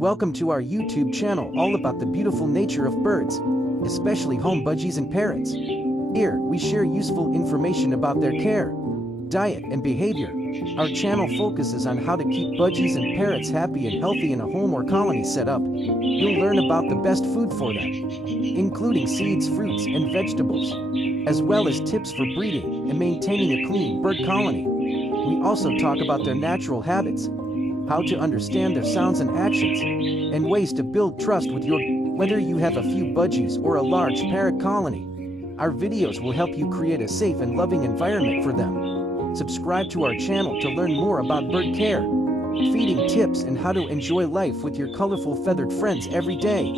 Welcome to our YouTube channel all about the beautiful nature of birds, especially home budgies and parrots. Here, we share useful information about their care, diet, and behavior. Our channel focuses on how to keep budgies and parrots happy and healthy in a home or colony setup. You'll learn about the best food for them, including seeds, fruits, and vegetables, as well as tips for breeding and maintaining a clean bird colony. We also talk about their natural habits, how to understand their sounds and actions, and ways to build trust with whether you have a few budgies or a large parrot colony. Our videos will help you create a safe and loving environment for them. Subscribe to our channel to learn more about bird care, feeding tips, and how to enjoy life with your colorful feathered friends every day.